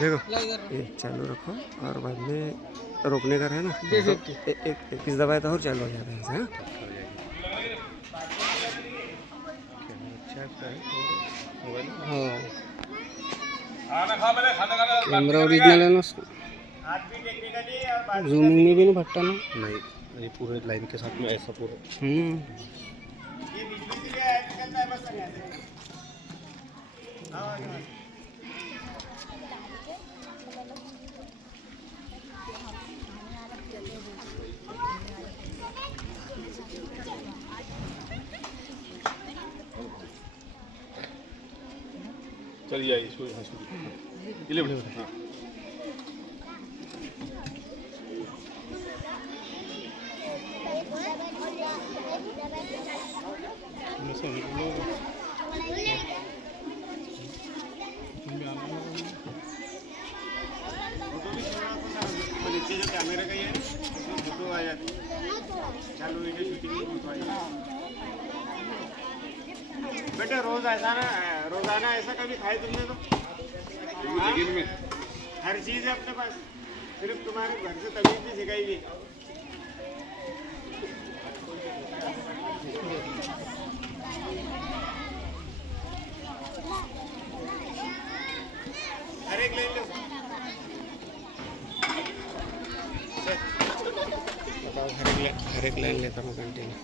देखो ये चालू रखो और बाद में रोकने का है ना, एक पीस दबाए तो और चालू हो जाता है ऐसे। कैमरा ओरिजिनल है ना, जूमिंग में भी नहीं भटका ना। नहीं, ये पूरे लाइन के साथ में ऐसा पूरा। चलिए इसको ले बढ़े। हाँ नीचे जो कैमरे का ही है उसमें फोटो आ जाती है, चालू वीडियो शूटिंग में फोटो आ जाती है। बेटा रोजाना ऐसा कभी खाए तुमने तो? में हर चीज है अपने पास, सिर्फ तुम्हारे घर से तमीज भी सिखाई गई। हर एक लाइन लो, हर एक लाइन लेता हूँ कंटिन्यू।